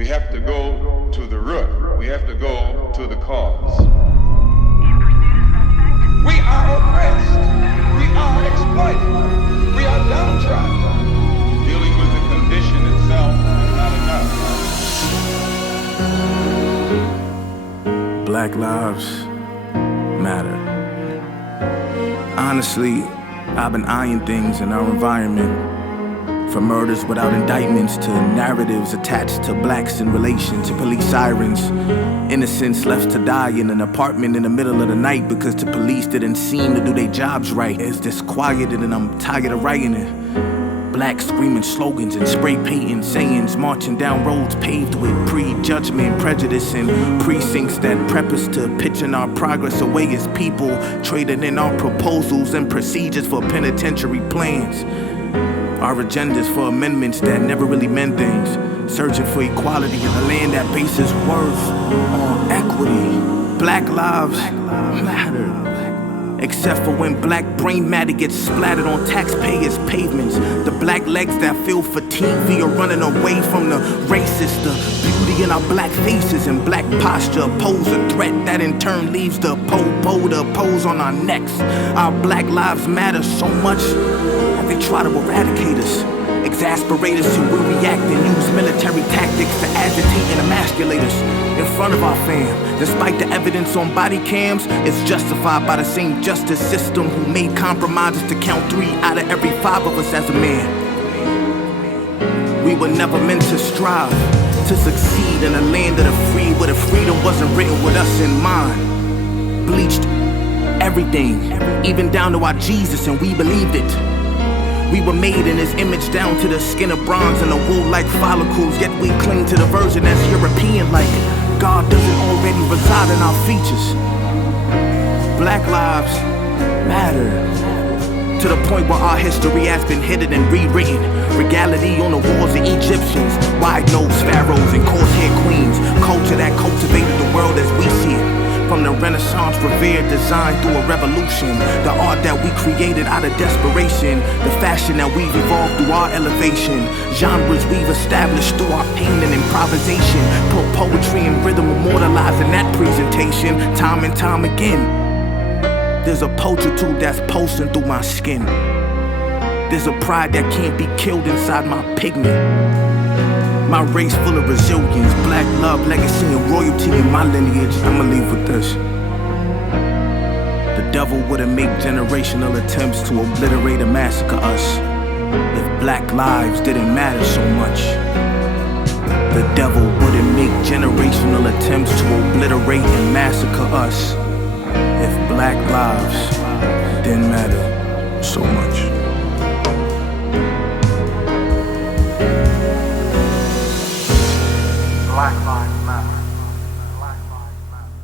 We have to go to the root. We have to go to the cause. We are oppressed. We are exploited. We are downtrodden. Dealing with the condition itself is not enough. Black lives matter. Honestly, I've been eyeing things in our environment, from murders without indictments to narratives attached to blacks in relation to police sirens. Innocents left to die in an apartment in the middle of the night because the police didn't seem to do their jobs right. It's disquieted and I'm tired of writing it. Blacks screaming slogans and spray painting sayings, marching down roads paved with prejudgment, prejudice, and precincts that prep us to pitching our progress away as people, trading in our proposals and procedures for penitentiary plans. Our agendas for amendments that never really meant things, searching for equality in a land that bases worth on equity. Black lives matter. Except for when black brain matter gets splattered on taxpayers' pavements. The black legs that feel fatigued via running away from the racist. The beauty in our black faces and black posture pose a threat that in turn leaves the po-po to pose on our necks. Our black lives matter so much that they try to eradicate us, exasperate us till we react and use military tactics to agitate and emasculate us in front of our fam. Despite the evidence on body cams, it's justified by the same justice system who made compromises to count 3 out of every 5 of us as a man. We were never meant to strive to succeed in a land of the free, where the freedom wasn't written with us in mind. Bleached everything, even down to our Jesus, and we believed it. We were made in his image down to the skin of bronze and the wool-like follicles, yet we cling to the version that's European-like. God doesn't already reside in our features. Black lives matter. To the point where our history has been hidden and rewritten. Regality on the walls of Egyptians, wide-nosed pharaohs and coarse-haired queens. Culture that cultivated the world as we see it. From the Renaissance revered design through a revolution. The art that we created out of desperation. The fashion that we've evolved through our elevation. Genres we've established through our pain and improvisation. Put poetry and rhythm immortalizing that presentation time and time again. There's a pulchritude that's pulsing through my skin. There's a pride that can't be killed inside my pigment. My race full of resilience, black love, legacy, and royalty in my lineage. I'ma leave with this. The devil wouldn't make generational attempts to obliterate and massacre us if black lives didn't matter so much. The devil wouldn't make generational attempts to obliterate and massacre us if black lives didn't matter so much. Black lives matter. Black lives matter.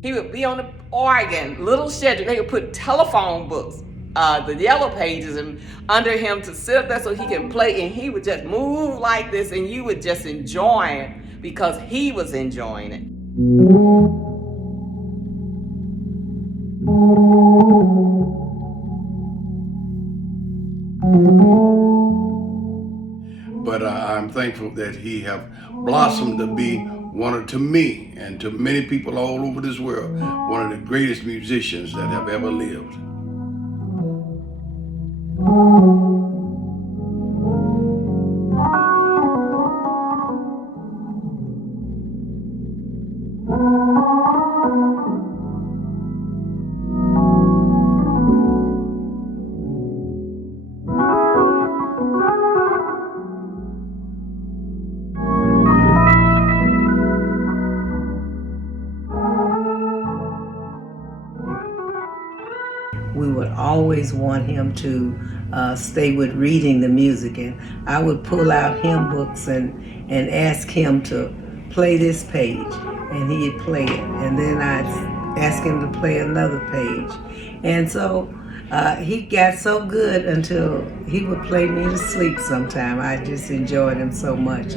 He would be on the organ, little Shedrick. They would put telephone books, the yellow pages, and under him to sit up there so he can play, and he would just move like this, and you would just enjoy it because he was enjoying it. But I'm thankful that he have blossomed to be to me and to many people all over this world, one of the greatest musicians that have ever lived. We would always want him to stay with reading the music, and I would pull out hymn books and ask him to play this page, and he'd play it, and then I'd ask him to play another page. And so he got so good until he would play me to sleep sometime. I just enjoyed him so much.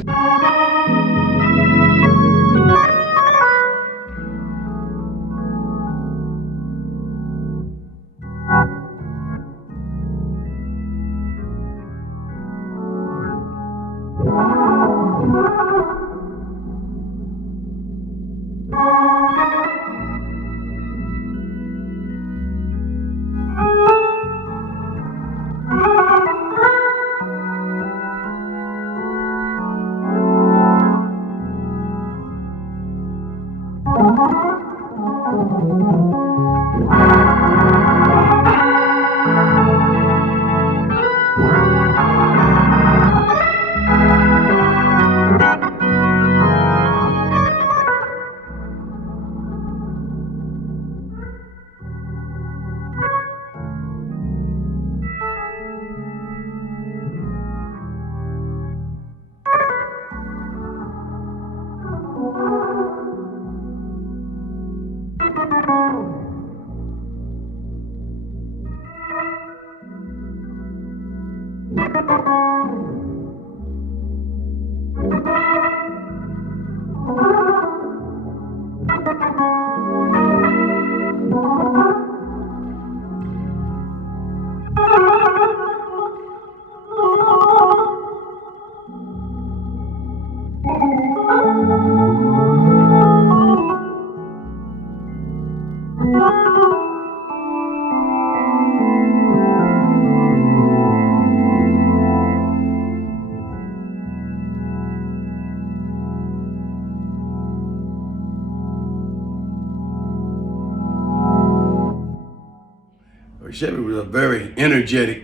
Shedrick was a very energetic,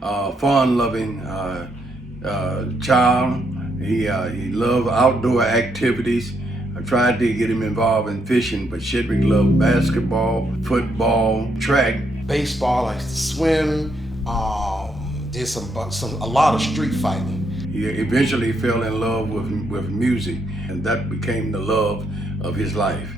fun-loving child. He loved outdoor activities. I tried to get him involved in fishing, but Shedrick loved basketball, football, track. Baseball, I used to swim, did a lot of street fighting. He eventually fell in love with music, and that became the love of his life.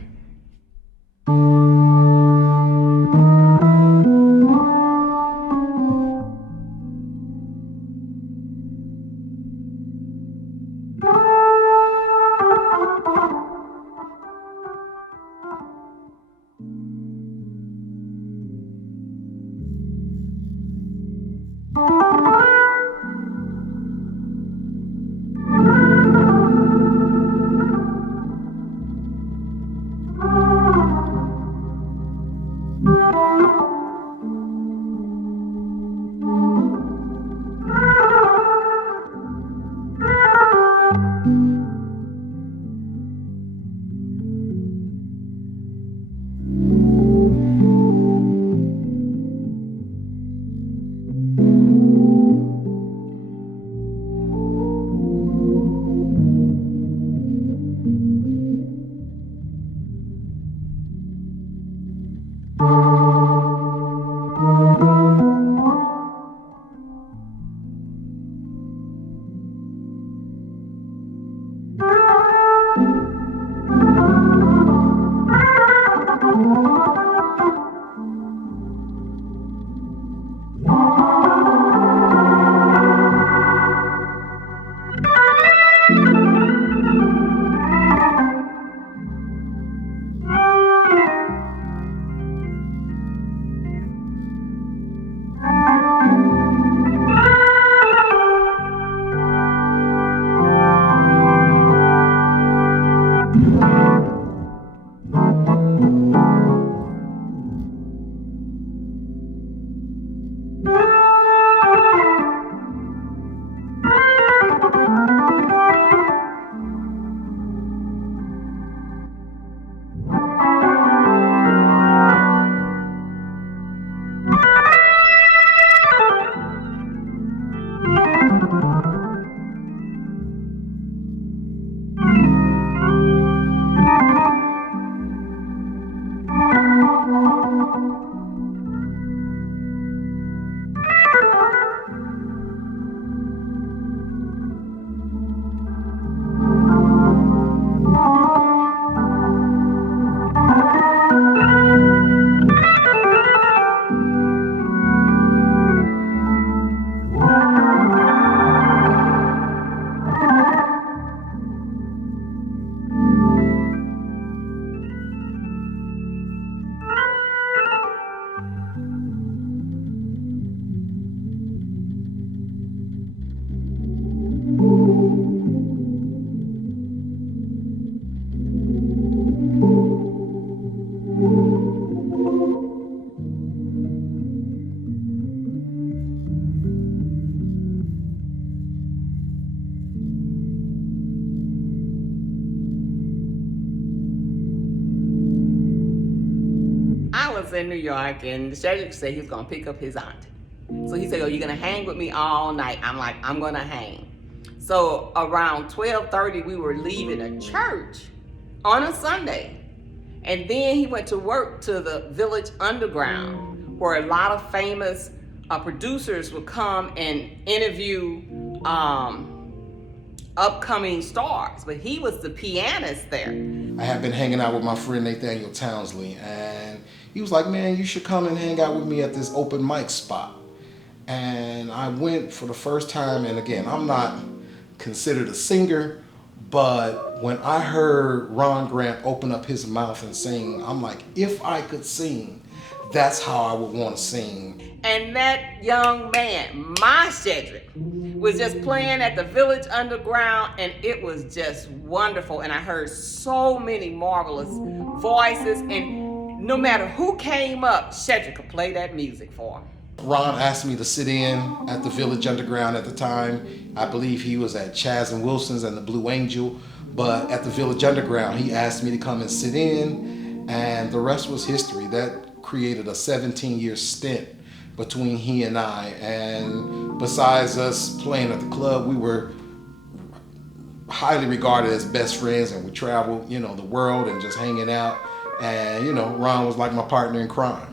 I was in New York, and Shedrick said he was gonna pick up his aunt. So he said, "Oh, you're gonna hang with me all night?" I'm like, "I'm gonna hang." So around 12:30, we were leaving a church on a Sunday. And then he went to work to the Village Underground, where a lot of famous producers would come and interview upcoming stars. But he was the pianist there. I had been hanging out with my friend Nathaniel Townsley, and he was like, "Man, you should come and hang out with me at this open mic spot." And I went for the first time, and again, I'm not considered a singer, but when I heard Ron Grant open up his mouth and sing, I'm like, if I could sing, that's how I would want to sing. And that young man, my Shedrick, was just playing at the Village Underground, and it was just wonderful. And I heard so many marvelous voices, and no matter who came up, Shedrick could play that music for him. Ron asked me to sit in at the Village Underground at the time. I believe he was at Chaz and Wilson's and the Blue Angel, but at the Village Underground, he asked me to come and sit in, and the rest was history. That created a 17-year stint between he and I, and besides us playing at the club, we were highly regarded as best friends, and we traveled, the world and just hanging out, and, Ron was like my partner in crime.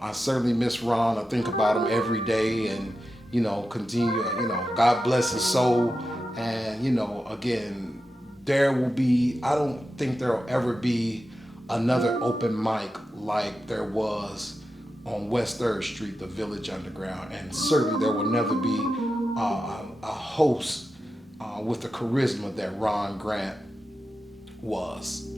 I certainly miss Ron. I think about him every day, and continue. God bless his soul. And again, there will be. I don't think there will ever be another open mic like there was on West 3rd Street, the Village Underground, and certainly there will never be a host with the charisma that Ron Grant was.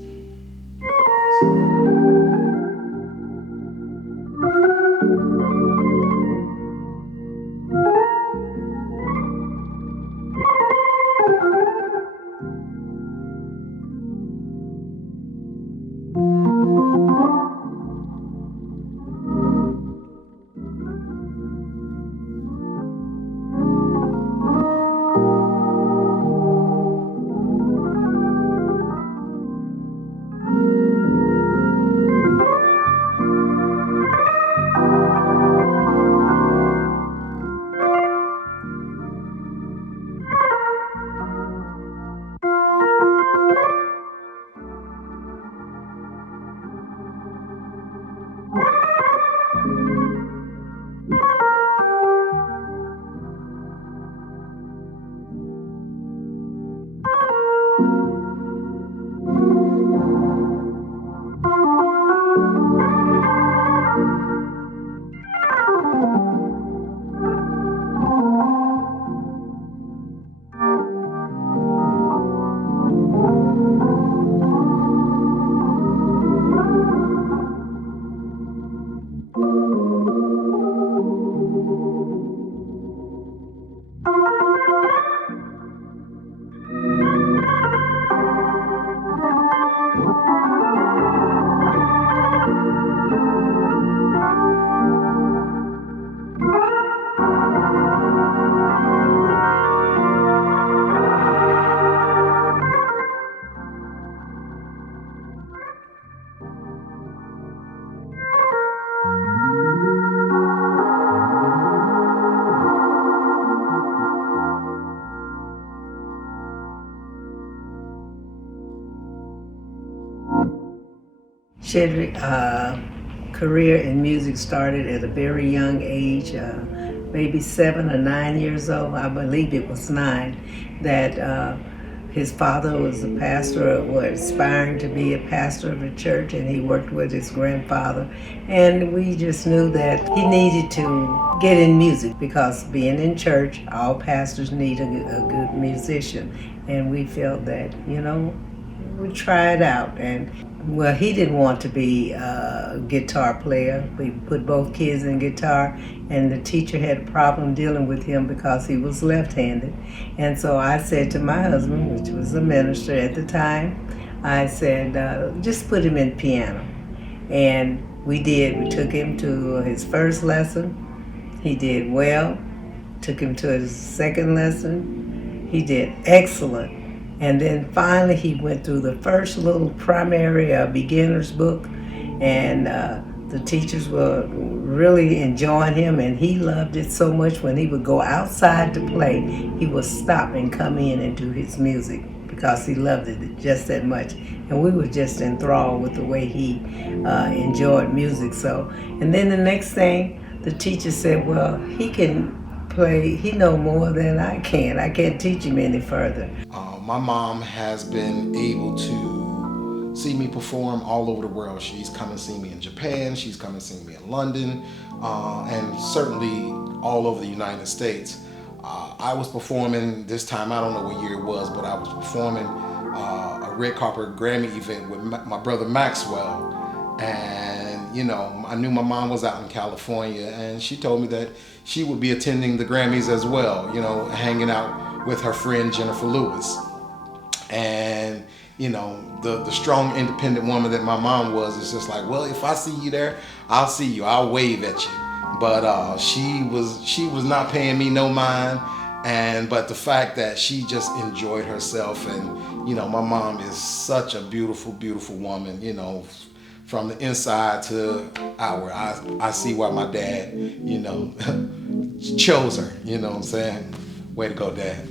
Shedrick's career in music started at a very young age, maybe 7 or 9 years old. I believe it was 9, that his father was a pastor, or aspiring to be a pastor of a church, and he worked with his grandfather. And we just knew that he needed to get in music, because being in church, all pastors need a good musician. And we felt that, we'd try it out. And well, he didn't want to be a guitar player. We put both kids in guitar, and the teacher had a problem dealing with him because he was left-handed. And so I said to my husband, which was a minister at the time, I said, just put him in piano. And we did. We took him to his first lesson. He did well. took him to his second lesson. He did excellent. And then finally he went through the first little primary beginner's book, and the teachers were really enjoying him, and he loved it so much when he would go outside to play, he would stop and come in and do his music because he loved it just that much. And we were just enthralled with the way he enjoyed music. So, and then the next thing, the teacher said, well, he can play, he know more than I can't teach him any further. My mom has been able to see me perform all over the world. She's come and seen me in Japan, she's come and seen me in London, and certainly all over the United States. I was performing this time, I don't know what year it was, but I was performing a red carpet Grammy event with my brother Maxwell. And, you know, I knew my mom was out in California, and she told me that she would be attending the Grammys as well, you know, hanging out with her friend Jennifer Lewis. And, you know, the strong, independent woman that my mom was is just like, well, if I see you there, I'll see you, I'll wave at you. But she was not paying me no mind. But the fact that she just enjoyed herself, and, you know, my mom is such a beautiful, beautiful woman, you know, from the inside to outward. I see why my dad, you know, chose her, you know what I'm saying? Way to go, Dad.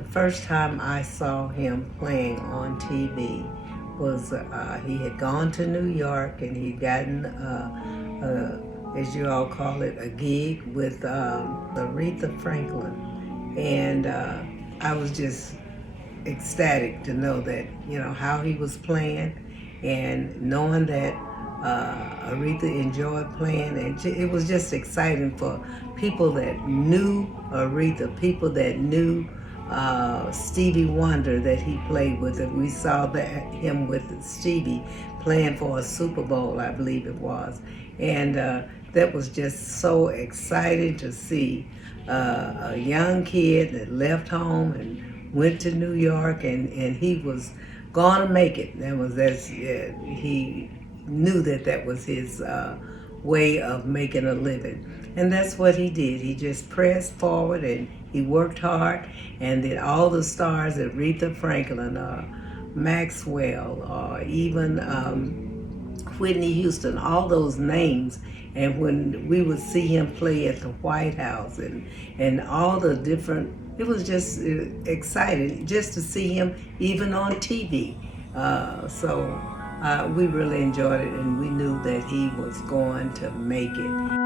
The first time I saw him playing on TV was he had gone to New York and he'd gotten, as you all call it, a gig with Aretha Franklin. And I was just ecstatic to know that, how he was playing and knowing that Aretha enjoyed playing. And it was just exciting for people that knew Aretha, people that knew Stevie Wonder that he played with. And we saw him with Stevie playing for a Super Bowl, I believe it was. And that was just so exciting to see a young kid that left home and went to New York, and he was going to make it. He knew that was his way of making a living. And that's what he did. He just pressed forward and he worked hard. And then all the stars, Aretha Franklin, Maxwell, or even Whitney Houston, all those names. And when we would see him play at the White House and all the different, it was just exciting just to see him even on TV. So we really enjoyed it, and we knew that he was going to make it.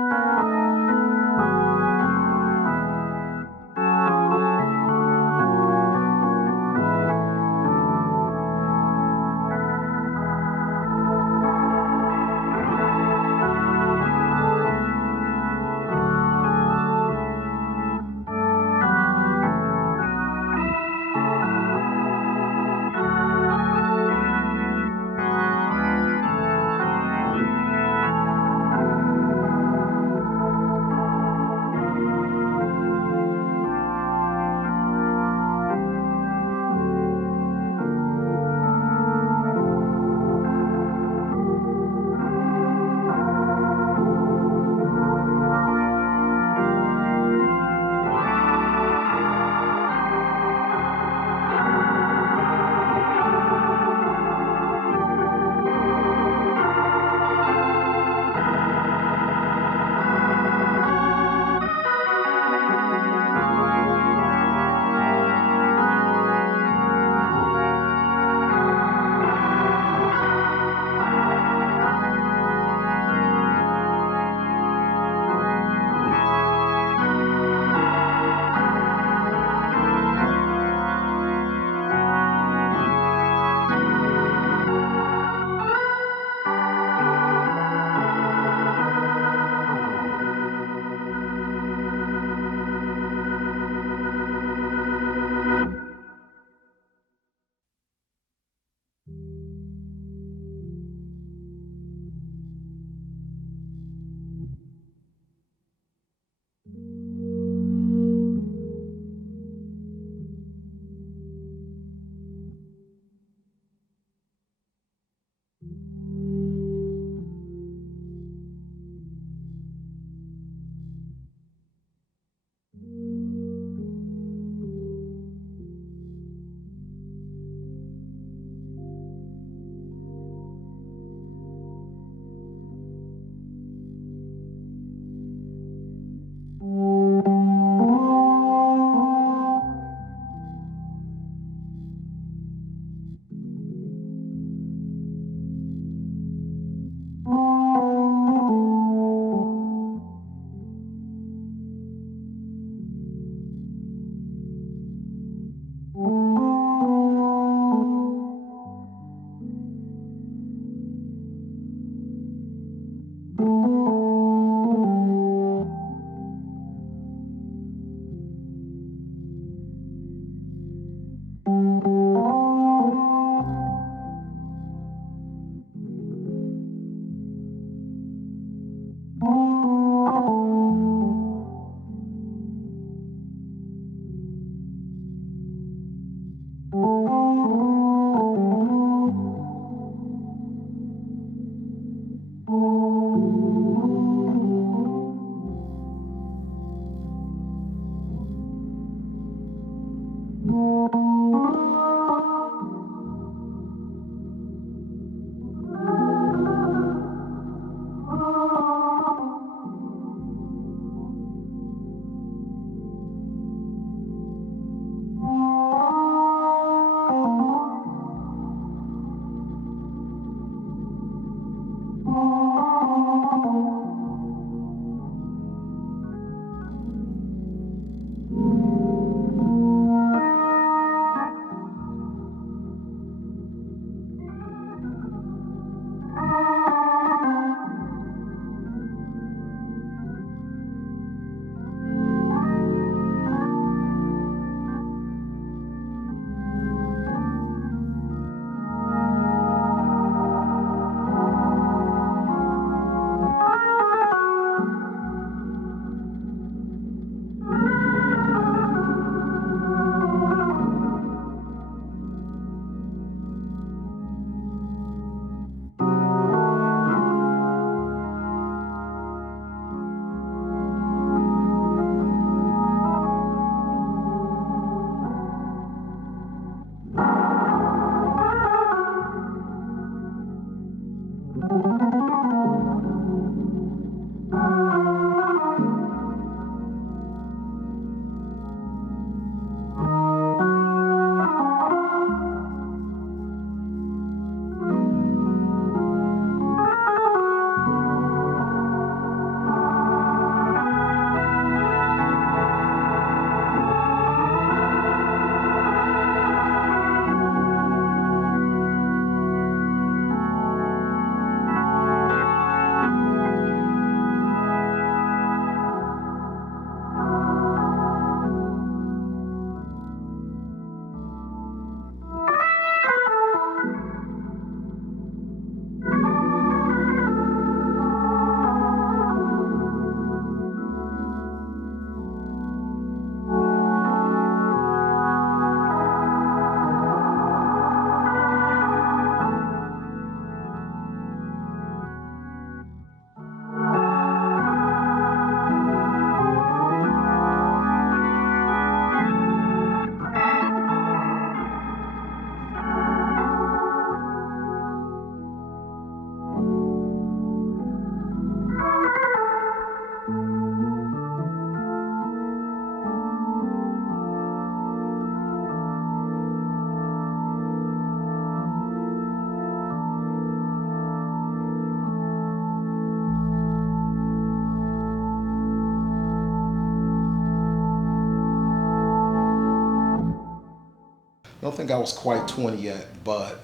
don't think I was quite 20 yet, but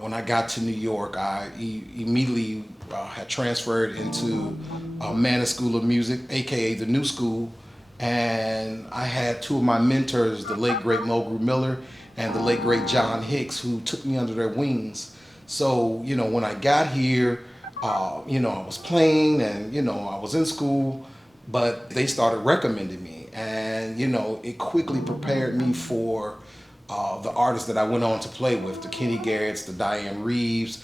when I got to New York, I immediately had transferred into Manning School of Music, aka the New School, and I had two of my mentors, the late great Mulgrew Miller and the late great John Hicks, who took me under their wings. So, you know, when I got here, you know, I was playing and, you know, I was in school, but they started recommending me. And, you know, it quickly prepared me for the artists that I went on to play with, the Kenny Garretts, the Diane Reeves,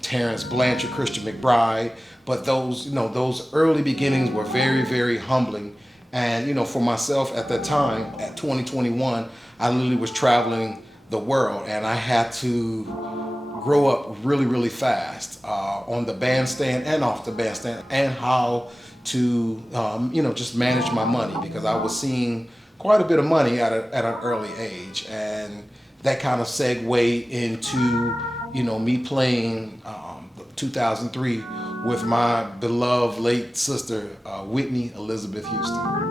Terrence Blanchard, Christian McBride. But those, you know, those early beginnings were very, very humbling. And, you know, for myself at that time, at 2021, I literally was traveling the world, and I had to grow up really, really fast on the bandstand and off the bandstand, and how to, you know, just manage my money, because I was seeing quite a bit of money at an early age. And that kind of segued into, you know, me playing 2003 with my beloved late sister, Whitney Elizabeth Houston.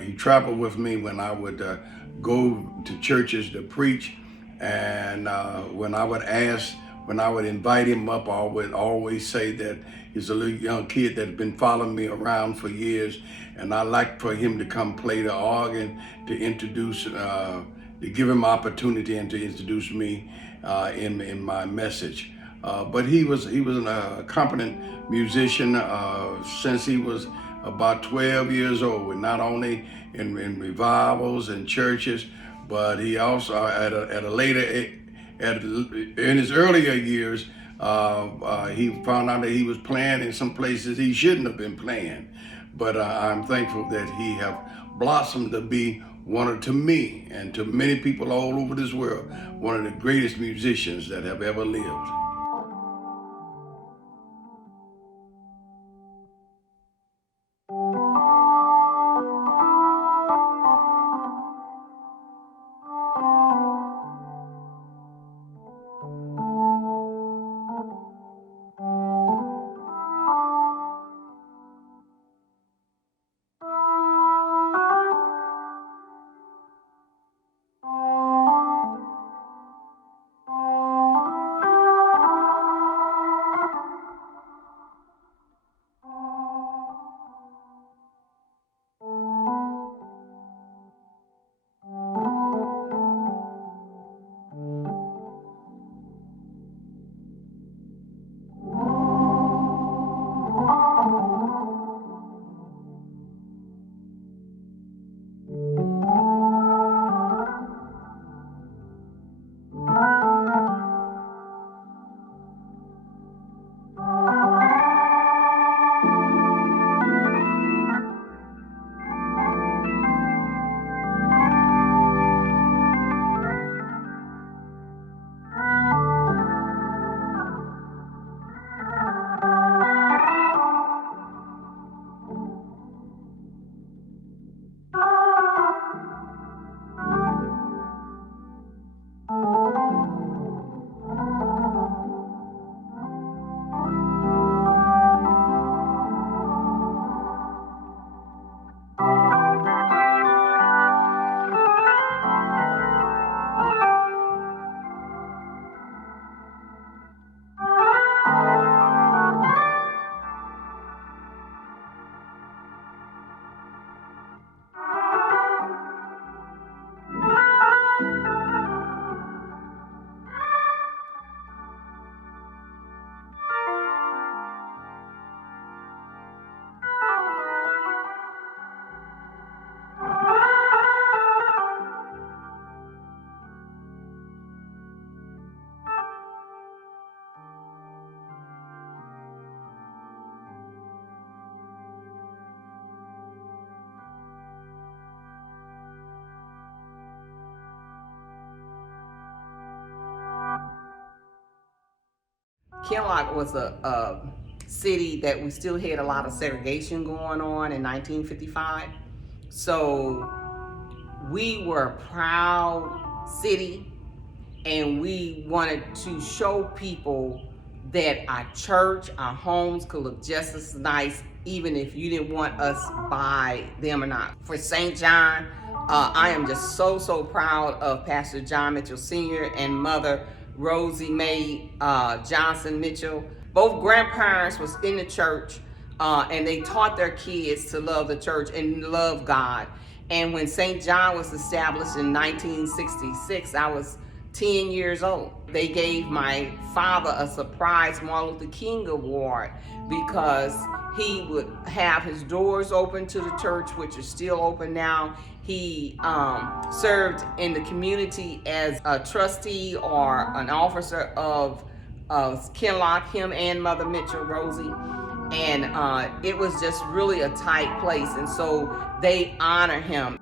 He traveled with me when I would go to churches to preach, and when I would invite him up, I would always say that he's a little young kid that's been following me around for years, and I like for him to come play the organ, to introduce, to give him opportunity and to introduce me in my message. But he was an accompanying musician since he was about 12 years old, and not only in revivals and churches, but he also in his earlier years, he found out that he was playing in some places he shouldn't have been playing. But I'm thankful that he have blossomed to be to me and to many people all over this world, one of the greatest musicians that have ever lived. Kinloch was a city that we still had a lot of segregation going on in 1955. So we were a proud city, and we wanted to show people that our church, our homes could look just as nice even if you didn't want us by them or not. For St. John, I am just so proud of Pastor John Mitchell Sr. and Mother Rosie Mae Johnson Mitchell. Both grandparents was in the church, and they taught their kids to love the church and love God. And when St. John was established in 1966, I was 10 years old. They gave my father a surprise Martin Luther King Award because he would have his doors open to the church, which is still open now. He served in the community as a trustee or an officer of Kinloch, him and Mother Mitchell, Rosie. And it was just really a tight place. And so they honor him.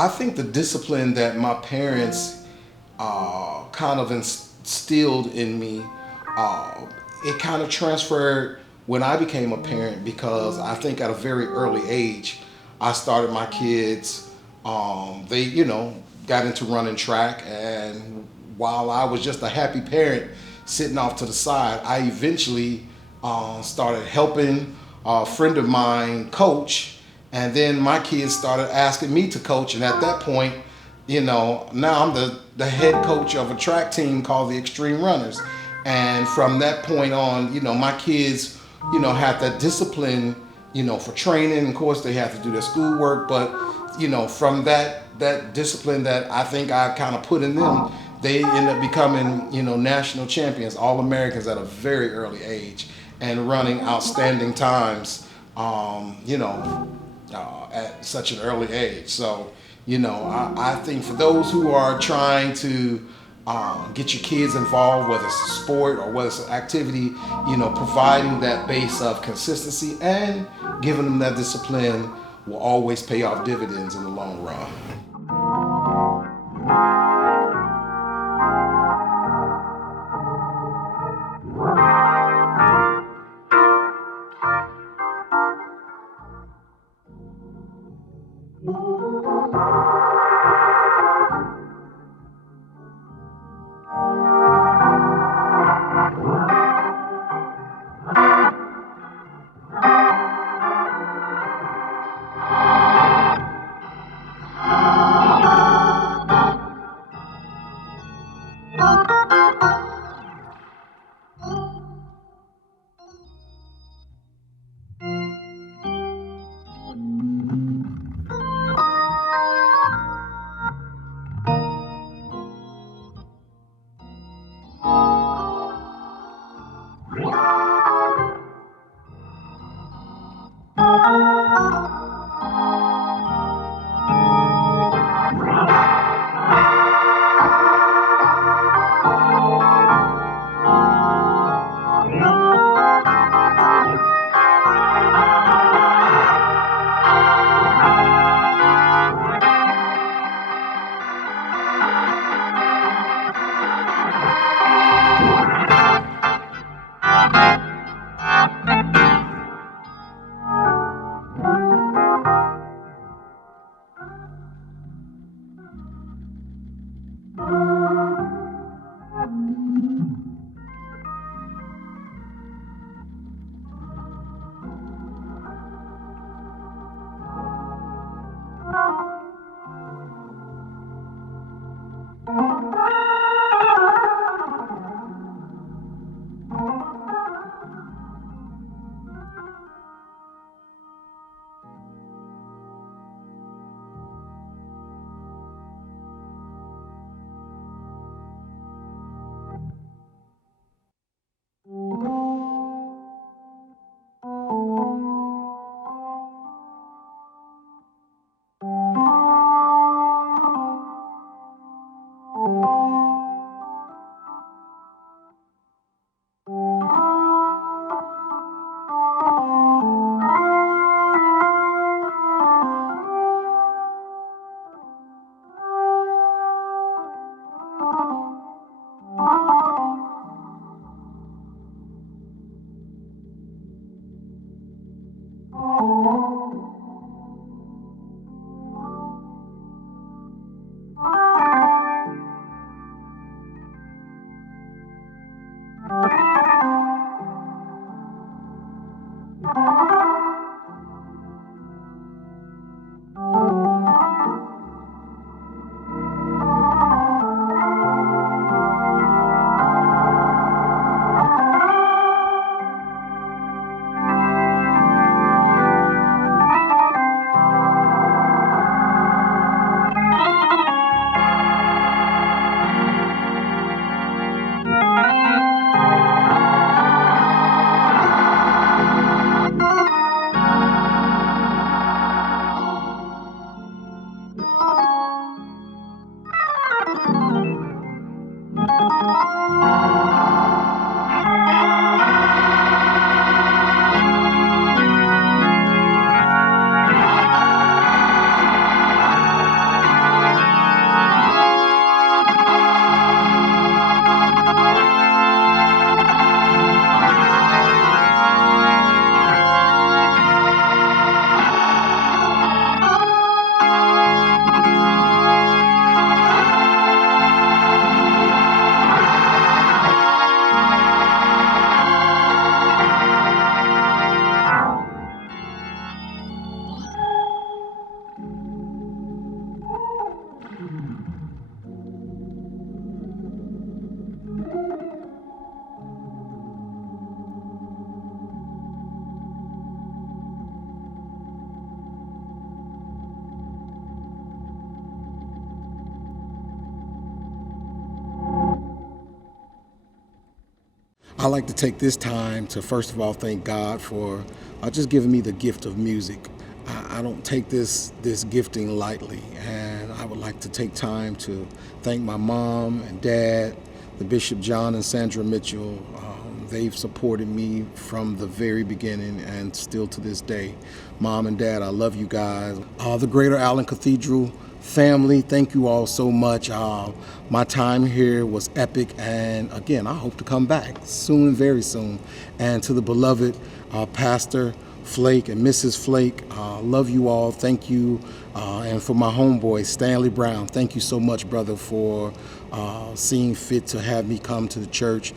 I think the discipline that my parents kind of instilled in me, it kind of transferred when I became a parent, because I think at a very early age, I started my kids. They, got into running track, and while I was just a happy parent sitting off to the side, I eventually started helping a friend of mine coach, and then my kids started asking me to coach, and at that point, now I'm the head coach of a track team called the Extreme Runners. And from that point on, my kids, had that discipline, for training. Of course, they have to do their schoolwork, but, from that discipline that I think I kind of put in them, they end up becoming, national champions, All-Americans at a very early age, and running outstanding times, at such an early age. So, I think for those who are trying to get your kids involved, whether it's a sport or whether it's an activity, providing that base of consistency and giving them that discipline will always pay off dividends in the long run. I like to take this time to first of all thank God for just giving me the gift of music. I don't take this gifting lightly, and I would like to take time to thank my mom and dad, the Bishop John and Sandra Mitchell. They've supported me from the very beginning and still to this day. Mom and Dad, I love you guys. The Greater Allen Cathedral family, thank you all so much. My time here was epic, and again, I hope to come back soon, very soon. And to the beloved Pastor Flake and Mrs. Flake, love you all, thank you. And for my homeboy, Stanley Brown, thank you so much, brother, for seeing fit to have me come to the church.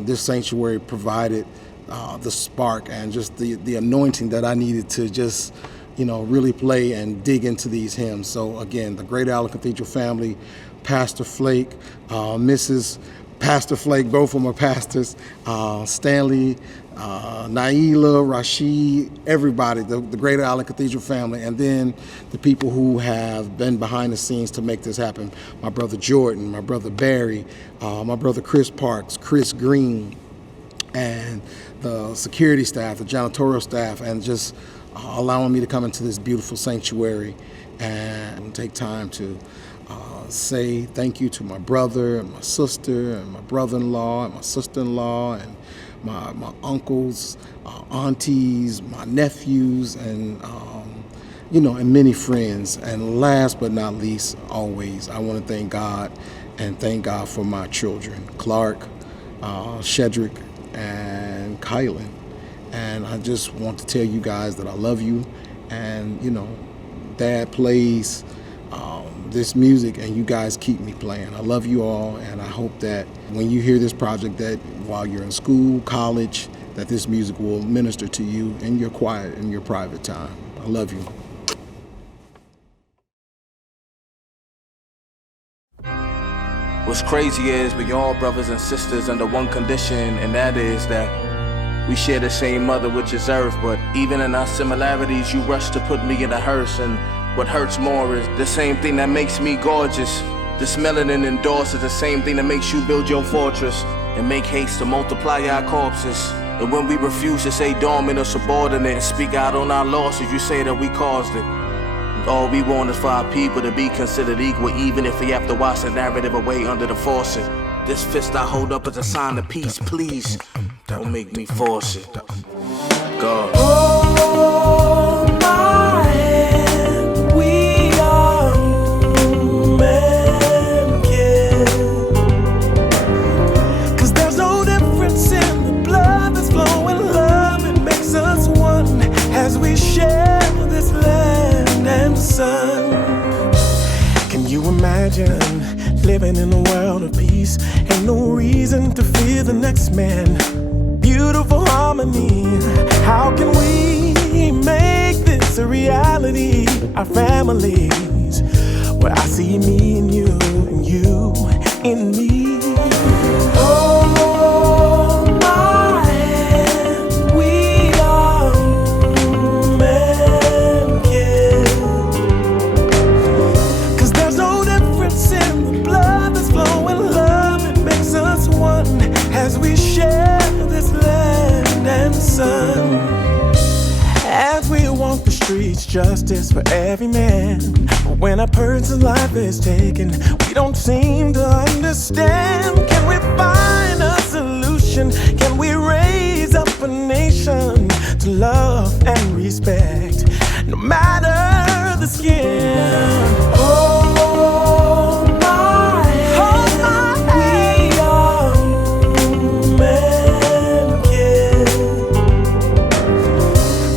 This sanctuary provided the spark and just the anointing that I needed to just, really play and dig into these hymns. So again, the Great Allen Cathedral family, Pastor Flake, Mrs. Pastor Flake, both of them are pastors, Stanley, Naila, Rashid, everybody, the Greater Allen Cathedral family, and then the people who have been behind the scenes to make this happen. My brother Jordan, my brother Barry, my brother Chris Parks, Chris Green, and the security staff, the janitorial staff, and just allowing me to come into this beautiful sanctuary and take time to say thank you to my brother and my sister and my brother-in-law and my sister-in-law and my uncles, aunties, my nephews, and and many friends. And last but not least, always, I want to thank God and thank God for my children, Clark, Shedrick, and Kylan. And I just want to tell you guys that I love you, and Dad plays this music, and you guys keep me playing. I love you all, and I hope that when you hear this project, that while you're in school, college, that this music will minister to you in your quiet, in your private time. I love you. What's crazy is we all brothers and sisters under one condition, and that is that we share the same mother, which is earth. But even in our similarities, you rush to put me in a hearse, and what hurts more is the same thing that makes me gorgeous. This melanin endorses the same thing that makes you build your fortress and make haste to multiply our corpses. And when we refuse to say dormant or subordinate and speak out on our losses, you say that we caused it. And all we want is for our people to be considered equal, even if we have to wash the narrative away under the faucet. This fist I hold up as a sign of peace. Please don't make me force it. God. Oh, my hand, we are human kids. 'Cause there's no difference in the blood that's flowing. Love, it makes us one as we share this land and sun. Can you imagine living in a world of peace? Ain't no reason to fear the next man. Beautiful harmony. How can we make this a reality? Our families, where I see me and you in me. Oh, my hand, we are human kids. 'Cause there's no difference in the blood that's flowing. Love, it makes us one as we share this land and sun. As we walk the streets, justice for every man. But when a person's life is taken, we don't seem to understand. Can we find a solution? Can we raise up a nation to love and respect, no matter the skin? Oh, my hand, we are human kids.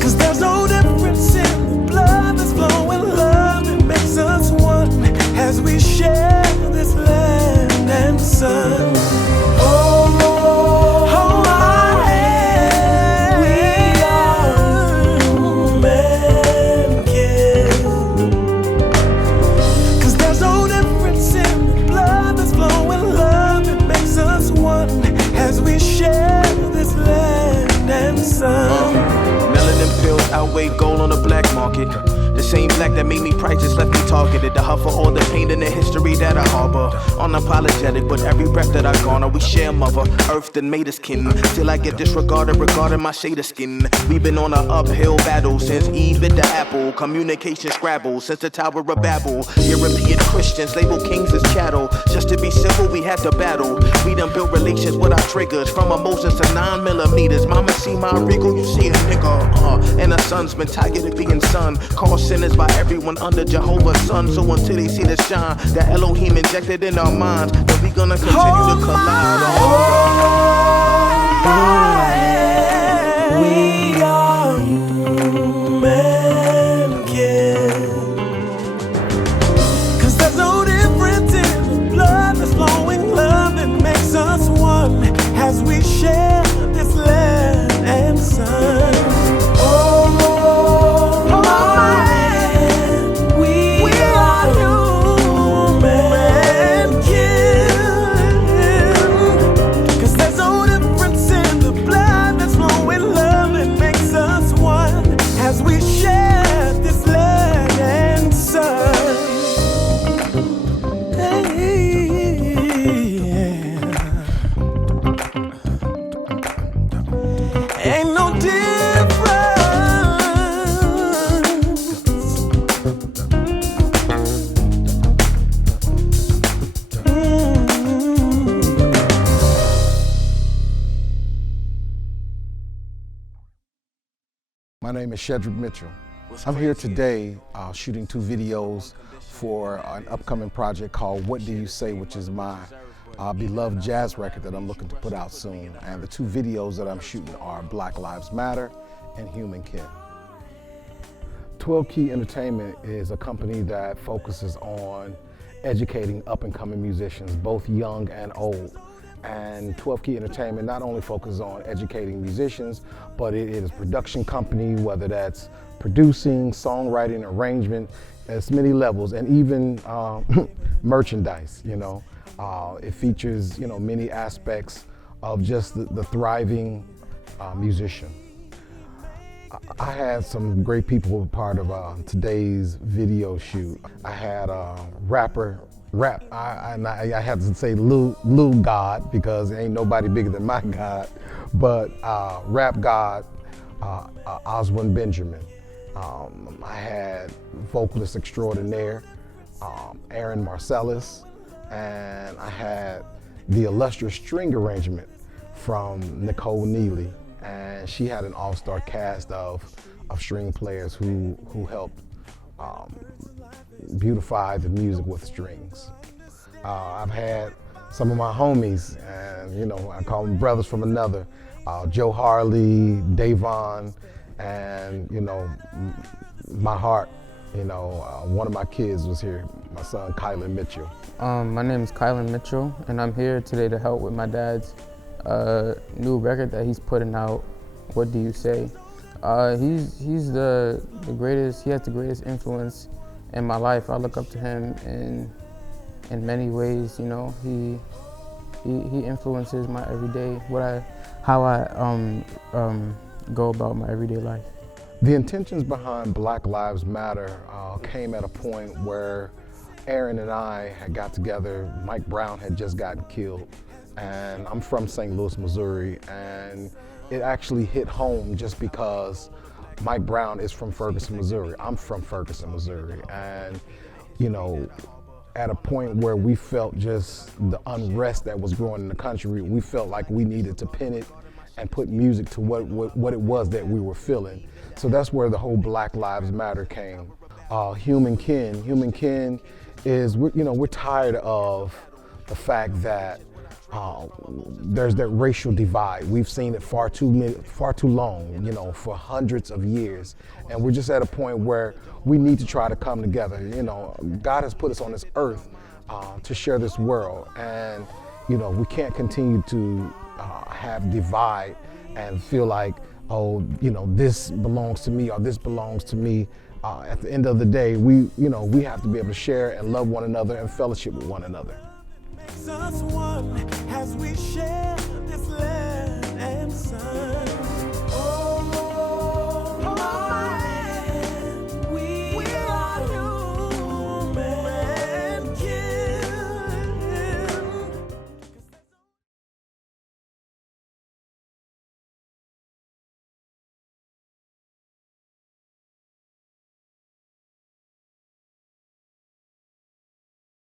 'Cause there's no difference in the blood that's flowing. Love, it makes us one as we share this land and sun. Oh, my hand, we are human kids. 'Cause there's no difference in the blood that's flowing. Love, it makes us one as we share this land and sun. Melanin pills outweigh gold on the black market. The same black that made me priceless left me targeted to huffer all the pain and the history that I harbor. Unapologetic with every breath that I garner. We share mother earth that made us kin. Still I get disregarded regarding my shade of skin. We've been on an uphill battle since Eve bit the apple. Communication scrabble since the Tower of Babel. European Christians label kings as chattel. Just to be civil, we had to battle. We done built relations with our triggers, from emotions to 9mm. Mama see my regal, you see a nigga. And a son's been tired of being son. Called sinners by everyone under Jehovah's son. So until they see the shine that Elohim injected in our minds, then we gonna continue to collide. We are human kin. 'Cause there's no difference in the blood that's flowing, love that makes us one as we share this land and sun. My name is Shedrick Mitchell. I'm here today shooting 2 videos for an upcoming project called What Do You Say, which is my beloved jazz record that I'm looking to put out soon. And the 2 videos that I'm shooting are Black Lives Matter and Human Kin. 12 Key Entertainment is a company that focuses on educating up-and-coming musicians, both young and old. And 12 Key Entertainment not only focuses on educating musicians, but it is a production company, whether that's producing, songwriting, arrangement, at many levels, and even merchandise, you know. It features, you know, many aspects of just the thriving musician. I had some great people part of today's video shoot. I had a rap. I had to say Lou God, because ain't nobody bigger than my God, but rap God, Oswin Benjamin. I had vocalist extraordinaire, Aaron Marcellus, and I had the illustrious string arrangement from Nicole Neely, and she had an all-star cast of string players who helped beautify the music with strings. I've had some of my homies, and you know, I call them brothers from another, Joe Harley, Davon, and you know, my heart, you know, one of my kids was here, my son Kylan Mitchell. My name is Kylan Mitchell, and I'm here today to help with my dad's new record that he's putting out, What Do You Say? He's the greatest, he has the greatest influence in my life. I look up to him in many ways, you know. He influences my everyday, how I go about my everyday life. The intentions behind Black Lives Matter came at a point where Aaron and I had got together. Mike Brown had just gotten killed, and I'm from St. Louis, Missouri, and it actually hit home just because Mike Brown is from Ferguson, Missouri. I'm from Ferguson, Missouri, and you know, at a point where we felt just the unrest that was growing in the country, we felt like we needed to pin it and put music to what it was that we were feeling. So that's where the whole Black Lives Matter came. Human Kin is, we're tired of the fact that there's that racial divide. We've seen it far too long, you know, for hundreds of years. And we're just at a point where we need to try to come together. You know, God has put us on this earth to share this world. And, you know, we can't continue to have divide and feel like, oh, you know, this belongs to me or this belongs to me. At the end of the day, we have to be able to share and love one another and fellowship with one another. Makes us one as we share this land and sun.